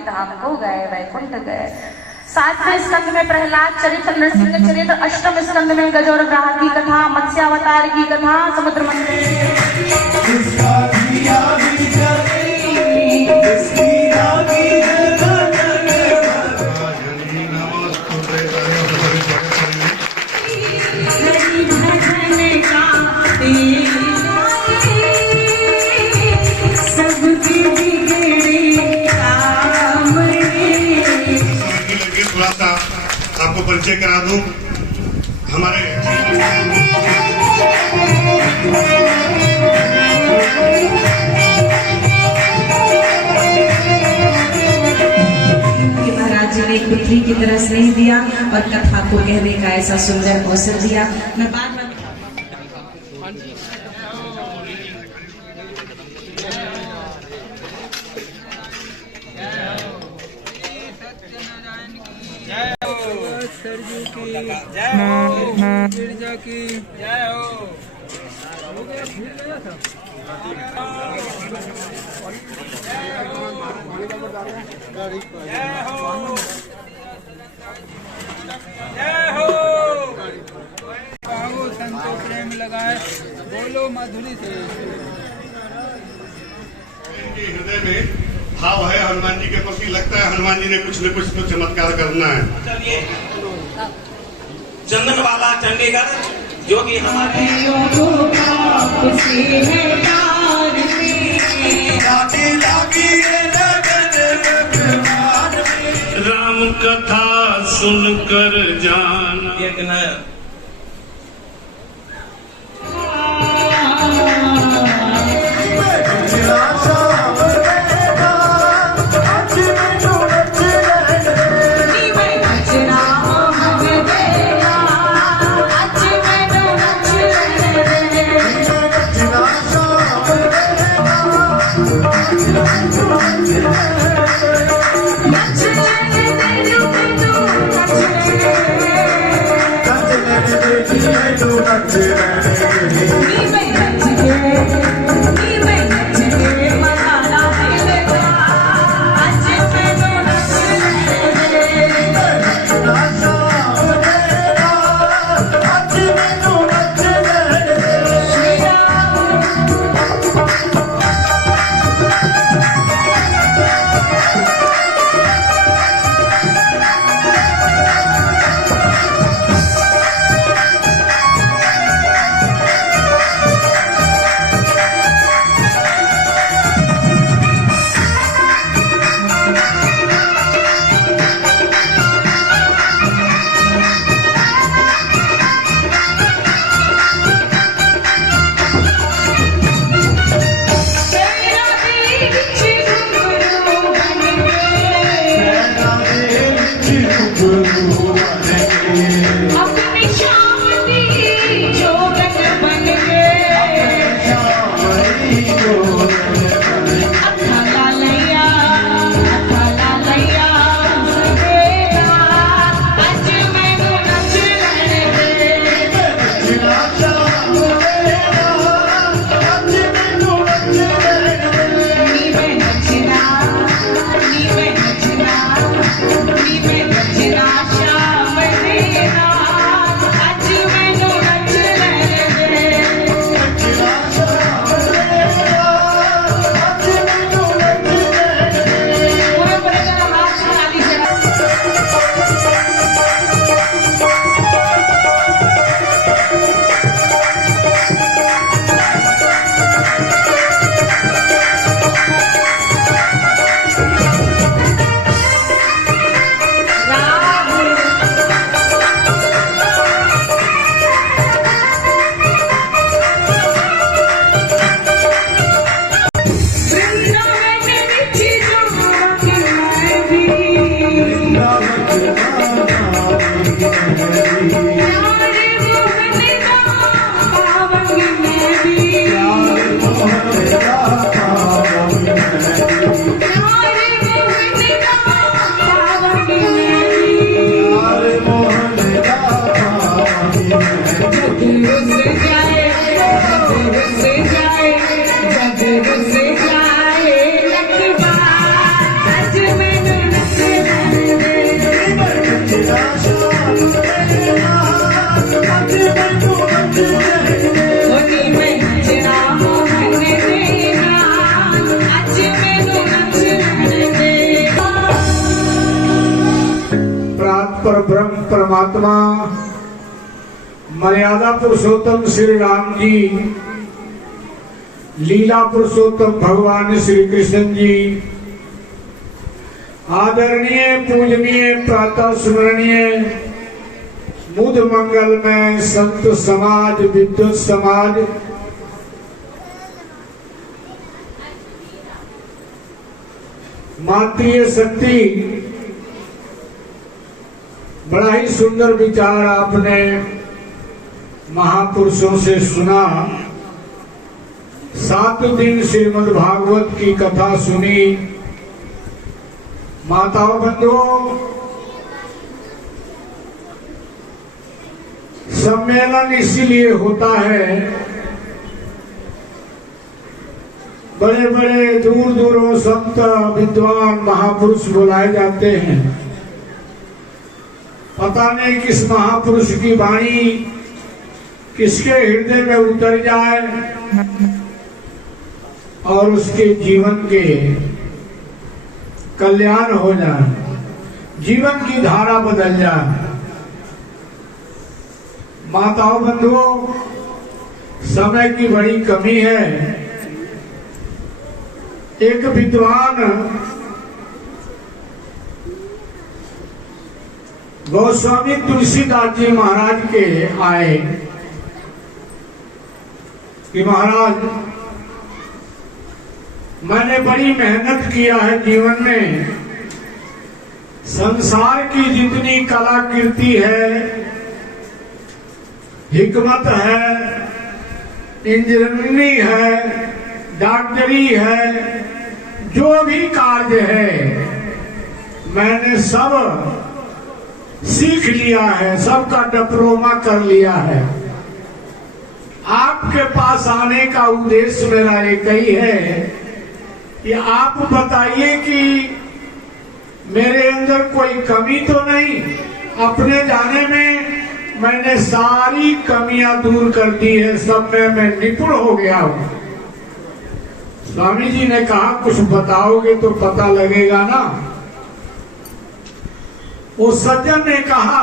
वैकुंठी धाम को गए, वैकुंठ गए। 7वें स्कंद में प्रहलाद चरित्र, नृसिंह चरित्र, 8वें स्कंद में गजोरग्राह की कथा, मत्स्यावतार की कथा, समुद्र मंथन आपको परिचय करा दूं। हमारे महाराज जी ने एक पुत्री की तरह स्नेह दिया और कथा को कहने का ऐसा सुंदर अवसर दिया। मैं बार बार जय हो गिरजा की जय हो। जय हो आओ संतो प्रेम लगाए, बोलो मधुरी से। हृदय में भाव है हनुमान जी के प्रति, लगता है हनुमान जी ने कुछ न कुछ तो चमत्कार करना है। चलिए चंदन वाला चंडीगढ़ जो कि हमारे राम कथा सुनकर जाना। एक नया ब्रह्म परमात्मा मर्यादा पुरुषोत्तम श्री राम जी, लीला पुरुषोत्तम भगवान श्री कृष्ण जी, आदरणीय पूजनीय प्रातः स्मरणीय मुद मंगल में संत समाज, विद्युत समाज, मातृ शक्ति, बड़ा ही सुंदर विचार आपने महापुरुषों से सुना। 7 दिन श्रीमद् भागवत की कथा सुनी। माताओं बंधुओं, सम्मेलन इसीलिए होता है, बड़े बड़े दूर दूरों संत विद्वान महापुरुष बुलाए जाते हैं। पता नहीं किस महापुरुष की वाणी किसके हृदय में उतर जाए और उसके जीवन के कल्याण हो जाए, जीवन की धारा बदल जाए। माताओं बंधुओं, समय की बड़ी कमी है। एक विद्वान गोस्वामी तुलसीदास जी महाराज के आए कि महाराज, मैंने बड़ी मेहनत किया है जीवन में, संसार की जितनी कलाकृति है, हिकमत है, इंजीनियरिंग है, डॉक्टरी है, जो भी कार्य है मैंने सब सीख लिया है, सबका डिप्लोमा कर लिया है। आपके पास आने का उद्देश्य मेरा एक ही है कि आप बताइए कि मेरे अंदर कोई कमी तो नहीं। अपने जाने में मैंने सारी कमियां दूर कर दी है, सब में मैं निपुण हो गया हूं। स्वामी जी ने कहा कुछ बताओगे तो पता लगेगा ना। वो सज्जन ने कहा,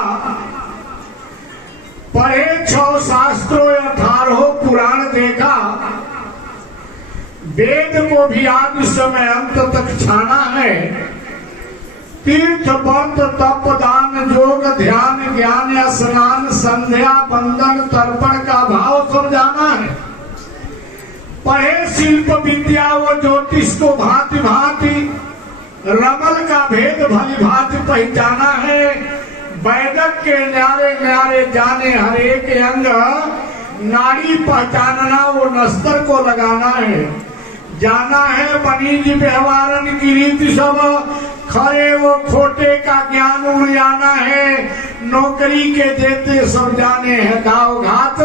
पढ़े 6 शास्त्रों 18 पुराण देखा, वेद को भी आदि समय अंत तक छाना है। तीर्थ व्रत तप दान योग ध्यान ज्ञान स्नान संध्या बंदन तर्पण का भाव सब जाना है। पढ़े शिल्प विद्या वो ज्योतिष को भांति भांति, रमल का भेद भली भांति पहचाना है। वैदक के न्यारे न्यारे जाने हर एक अंग, नाड़ी पहचानना वो नस्तर को लगाना है। जाना है वणिज व्यवहारन की रीति सब, खरे वो खोटे का ज्ञान उड़ जाना है। नौकरी के देते सब जाने हैं दाव घात,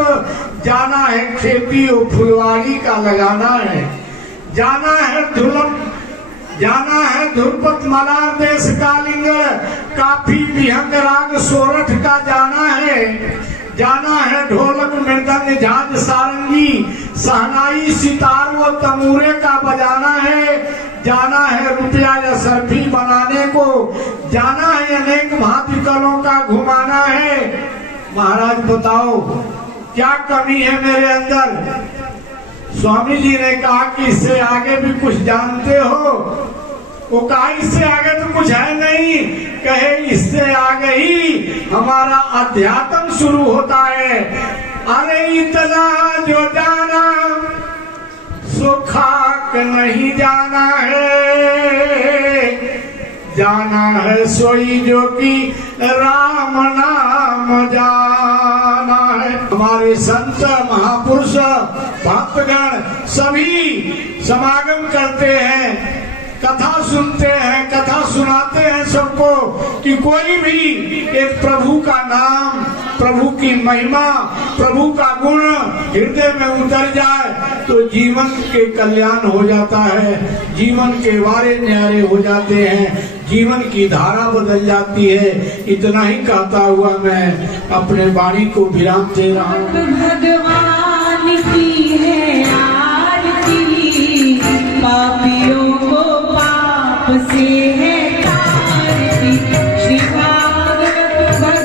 जाना है खेती और फुलवारी का लगाना है। जाना है ध्रुपद मलार देश कालिंग, काफी विहंग राग सोरठ का जाना है। जाना है ढोलक मृदंग झांझ सारंगी, सहनाई सितार व तमूरे का बजाना है। जाना है रुपया या सर्फी बनाने को, जाना है अनेक भांति कलों का घुमाना है। महाराज बताओ क्या कमी है मेरे अंदर? स्वामी जी ने कहा कि इससे आगे भी कुछ जानते हो? वो कहा इससे आगे तो कुछ है नहीं। कहे इससे आगे ही हमारा अध्यात्म शुरू होता है। अरे इतना जो जाना सुखाक नहीं जाना है, जाना है सोई जो कि राम नाम जाना है। हमारे संत महापुरुष भक्तगण सभी समागम करते हैं, कथा सुनते हैं, कथा सुनाते हैं सबको कि कोई भी एक प्रभु का नाम, प्रभु की महिमा, प्रभु का गुण हृदय में उतर जाए तो जीवन के कल्याण हो जाता है, जीवन के वारे न्यारे हो जाते हैं, जीवन की धारा बदल जाती है। इतना ही कहता हुआ मैं अपने वाणी को विराम दे रहा हूँ। भगवान की है आरती, पापियों को पाप से है तारती। श्री भागवत